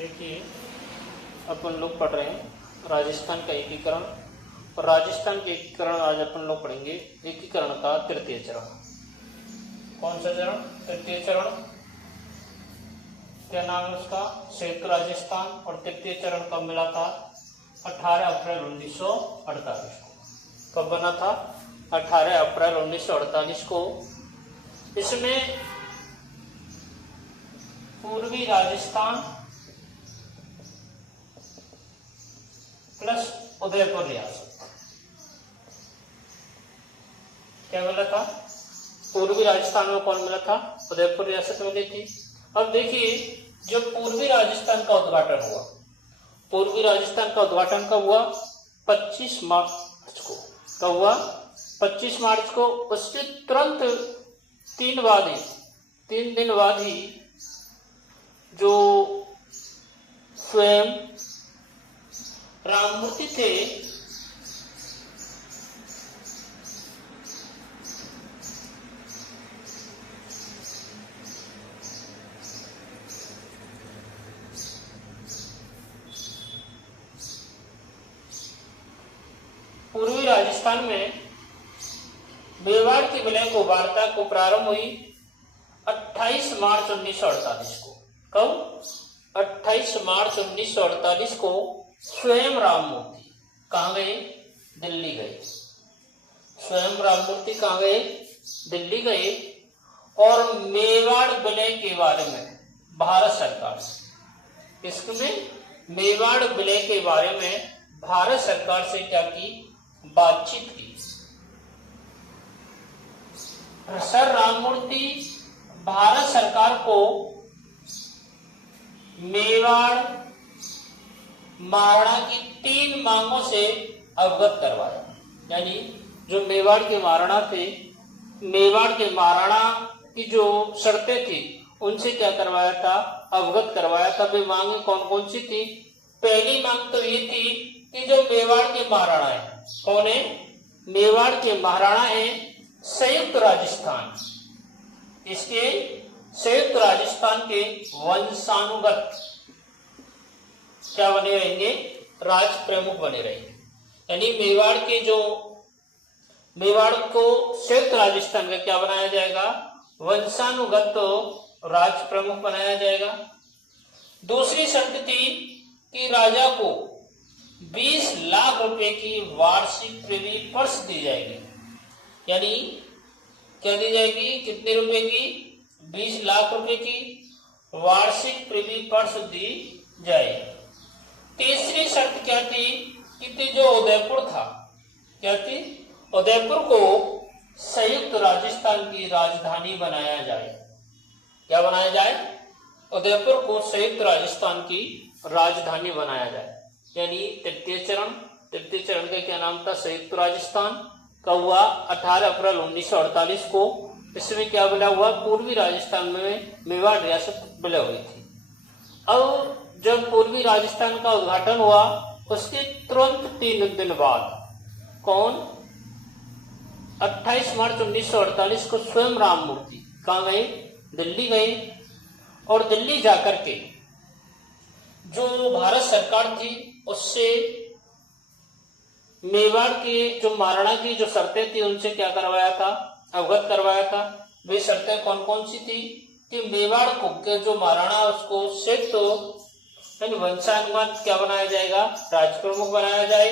देखिए, अपन लोग पढ़ रहे हैं राजस्थान का एकीकरण। और राजस्थान के एकीकरण आज अपन लोग पढ़ेंगे एकीकरण का तृतीय चरण। कौन सा चरण? तृतीय चरण। क्या नाम है उसका? संयुक्त राजस्थान। और तृतीय चरण कब मिला था? 18 अप्रैल 1948 को। कब बना था? 18 अप्रैल 1948 को। इसमें पूर्वी राजस्थान प्लस उदयपुर रियासत, क्या मिला था? पूर्वी राजस्थान में कौन मिला था? उदयपुर रियासत मिली थी। अब देखिए, जब पूर्वी राजस्थान का उद्घाटन हुआ, पूर्वी राजस्थान का उद्घाटन कब हुआ? 25 मार्च को। कब हुआ? 25 मार्च को। उसके तुरंत 3 दिन बाद ही जो स्वयं राममूर्ति थे, पूर्वी राजस्थान में मेवाड़ की विलय को वार्ता को प्रारंभ हुई 28 मार्च 1948 को। कब? 28 मार्च 1948 को स्वयं राममूर्ति कहाँ गए? दिल्ली गए। स्वयं राममूर्ति कहाँ गए? दिल्ली गए। और मेवाड़ विलय के बारे में भारत सरकार से, इसमें मेवाड़ विलय के बारे में भारत सरकार से क्या की? बातचीत की। सर राममूर्ति भारत सरकार को मेवाड़ महाराणा की 3 मांगों से अवगत करवाया। यानी जो मेवाड़ के महाराणा थे, मेवाड़ के महाराणा की जो शर्तें थी उनसे क्या करवाया था? अवगत करवाया था। वे मांगे कौन कौन सी थी? पहली मांग तो ये थी कि जो मेवाड़ के महाराणा है, कौन है? मेवाड़ के महाराणा है संयुक्त राजस्थान, इसके संयुक्त राजस्थान के वंशानुगत क्या बने रहेंगे? राज प्रमुख बने रहेंगे। यानी मेवाड़ को संयुक्त राजस्थान का क्या बनाया जाएगा? वंशानुगत राज प्रमुख बनाया जाएगा। दूसरी शर्त थी कि राजा को 20 लाख रुपए की वार्षिक प्रीवी पर्स दी जाएगी। यानी क्या दी जाएगी? कितने रुपए की? 20 लाख रुपए की वार्षिक प्रीवी पर्स दी जाएगी। तीसरी शर्त क्या थी कि जो उदयपुर था, क्या थी? उदयपुर को संयुक्त राजस्थान की राजधानी बनाया जाए। क्या बनाया जाए? उदयपुर को संयुक्त राजस्थान की राजधानी बनाया जाए। यानी तृतीय चरण का क्या नाम था? संयुक्त राजस्थान। कब हुआ? 18 अप्रैल 1948 को। इसमें क्या विलय हुआ? पूर्वी राजस्थान में मेवाड़ रियासत विलय हुई थी। अब जब पूर्वी राजस्थान का उद्घाटन हुआ, उसके तुरंत 3 दिन बाद कौन? 28 मार्च 1948 को स्वयं राममूर्ति कहाँ गए? दिल्ली गए। और दिल्ली जाकर के जो भारत सरकार थी उससे मेवाड़ के जो महाराणा की जो शर्तें थी उनसे क्या करवाया था? अवगत करवाया था। वे शर्तें कौन कौन सी थी? कि मेवाड़ को के जो महाराणा उसको सिर्फ वंशानुगत क्या बनाया जाएगा? राज प्रमुख बनाया जाए।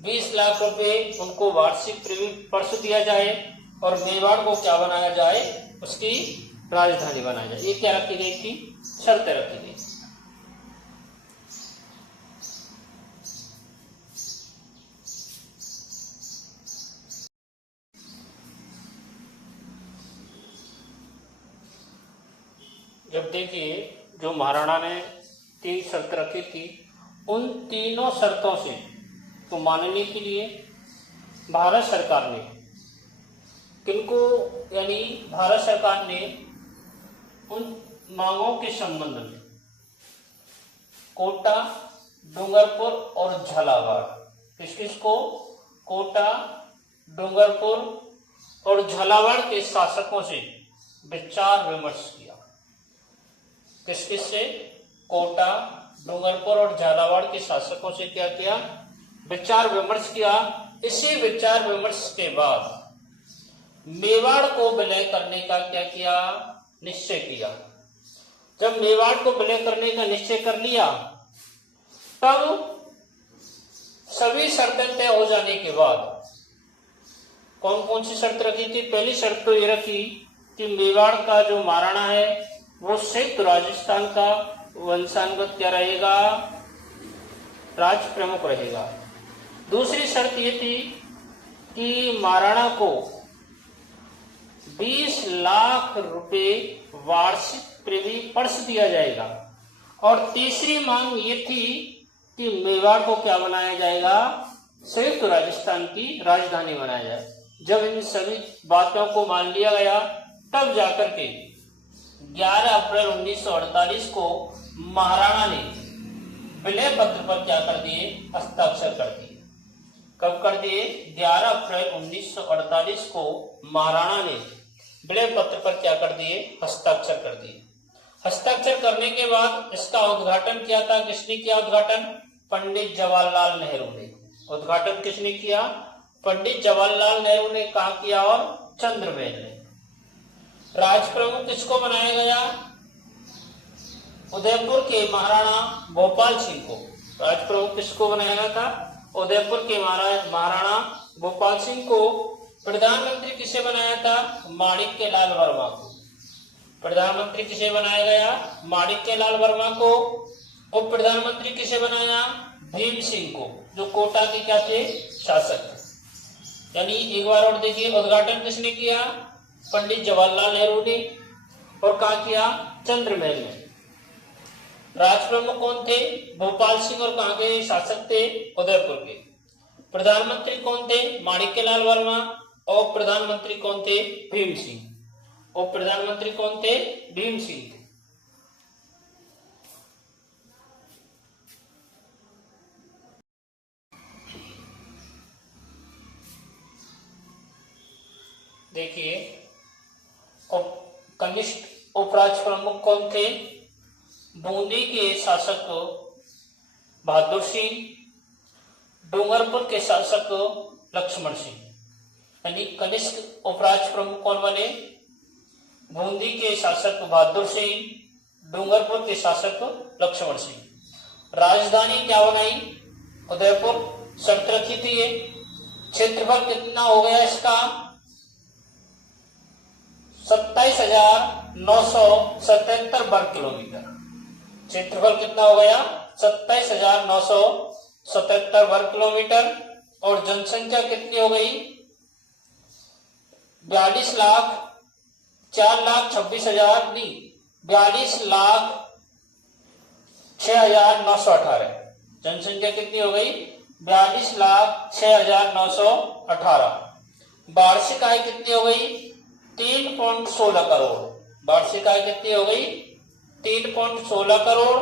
20 लाख रुपए उनको वार्षिक प्रीवी पर्स दिया जाए। और मेवाड़ को क्या बनाया जाए? उसकी राजधानी बनाया जाए। ये क्या रखी गई थी? शर्तें रखी गई। जब देखिए, जो महाराणा ने 3 शर्त रखी थी, उन तीनों शर्तों से तो मानने के लिए भारत सरकार ने किनको, यानी भारत सरकार ने उन मांगों के संबंध में कोटा, डूंगरपुर और झालावाड़, किसको? कोटा, डूंगरपुर और झालावाड़ के शासकों से विचार विमर्श किया। किस से? कोटा, डूंगरपुर और झालावाड़ के शासकों से क्या किया, विचार विमर्श किया। इसी विचार विमर्श के बाद मेवाड़ को विलय करने का क्या किया, निश्चय किया। जब मेवाड़ को विलय करने का निश्चय कर लिया, तब सभी शर्तें तय हो जाने के बाद कौन कौन सी शर्त रखी थी? पहली शर्त तो ये रखी कि मेवाड़ का जो महाराणा है वो संयुक्त राजस्थान का वंशानुगत क्या रहेगा, राज प्रमुख रहेगा। दूसरी शर्त ये थी कि महाराणा को 20 लाख रुपए वार्षिक प्रीवी पर्स दिया जाएगा। और तीसरी मांग ये थी कि मेवाड़ को क्या बनाया जाएगा, संयुक्त राजस्थान की राजधानी बनाया जाए। जब इन सभी बातों को मान लिया गया, तब जाकर के 11 अप्रैल 1948 को महाराणा ने विलय पत्र पर क्या कर दिए, हस्ताक्षर कर दिए। कब कर दिए? 11 अप्रैल 1948 को महाराणा ने विलय पत्र पर क्या कर दिए, हस्ताक्षर कर दिए। हस्ताक्षर करने के बाद इसका उद्घाटन किया था, किसने किया उद्घाटन? पंडित जवाहरलाल नेहरू ने। उद्घाटन किसने किया? पंडित जवाहरलाल नेहरू ने। कहा किया? और चंद्रमेल ने। राज प्रमुख किसको बनाया गया? उदयपुर के महाराणा भोपाल सिंह को। राज प्रमुख किसको बनाया गया था? उदयपुर के महाराणा भोपाल सिंह को। प्रधानमंत्री किसे बनाया था? माणिक्यलाल वर्मा को। प्रधानमंत्री किसे बनाया गया? माणिक्यलाल वर्मा को। उप प्रधानमंत्री किसे बनाया? भीम सिंह को, जो कोटा के क्या थे, शासक थे। यानी एक बार और देखिए, उद्घाटन किसने किया? पंडित जवाहरलाल नेहरू ने। और कहा किया? चंद्रमेल ने। राज प्रमुख कौन थे? भोपाल सिंह। और कहां के शासक थे? उदयपुर के। प्रधानमंत्री कौन थे? माणिक्यलाल वर्मा। और प्रधानमंत्री कौन थे? भीम सिंह। और प्रधानमंत्री कौन थे? भीम सिंह। देखिए, कनिष्ठ उपराज प्रमुख कौन थे? बूंदी के शासक बहादुर सिंह, डूंगरपुर के शासक लक्ष्मण सिंह। यानी कनिष्ठ उपराज प्रमुख कौन बने? बूंदी के शासक बहादुर सिंह, डूंगरपुर के शासक लक्ष्मण सिंह। राजधानी क्या बनाई? उदयपुर। शर्त रखी थी ये। क्षेत्रफल कितना हो गया इसका? 27,977 वर्ग किलोमीटर। क्षेत्रफल कितना हो गया? 27,977 वर्ग किलोमीटर। और जनसंख्या कितनी हो गई? 4,26,000 नहीं, 42,06,918। जनसंख्या कितनी हो गई? 42,06,918। वार्षिक आय कितनी हो गई? 3.16 करोड़। वार्षिक आय कितनी हो गई? 3.16 करोड़।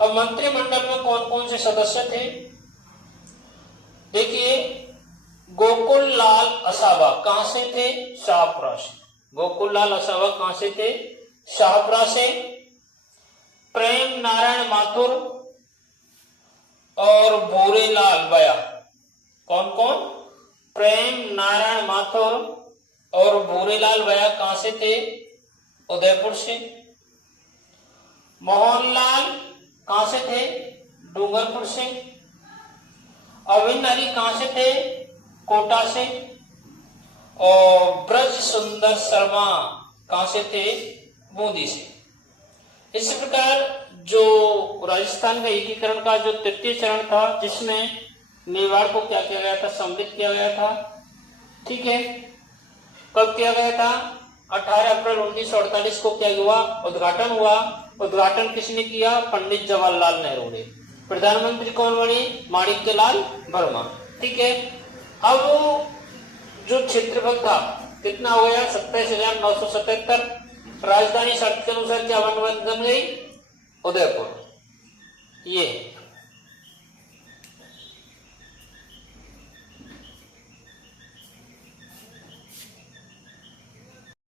अब मंत्रिमंडल में कौन कौन से सदस्य थे? देखिए, गोकुल लाल असावा कहां से थे? शाहपुरा से। गोकुल लाल असावा कहां से थे? शाहपुरा से। प्रेम नारायण माथुर और भूरेलाल बया। कौन कौन? प्रेम नारायण माथुर और भूरेलाल बया कहां से थे? उदयपुर से। मोहनलाल कहां से थे? डूंगरपुर से। अविन हरी कहां से थे? कोटा से। और ब्रज सुंदर शर्मा कहां से थे? बूंदी से। इस प्रकार जो राजस्थान का एकीकरण का जो तृतीय चरण था, जिसमें मेवाड़ को क्या किया गया था? सम्मिलित किया गया था। ठीक है, कब किया गया था? 18 अप्रैल 1948 को क्या हुआ? उद्घाटन हुआ। उद्घाटन किसने किया? पंडित जवाहरलाल नेहरू ने। प्रधानमंत्री कौन बने? माणिक्यलाल वर्मा। ठीक है, अब जो क्षेत्रफल था कितना हो गया? 27,977। राजधानी शर्त के अनुसार क्या बन गई? उदयपुर। ये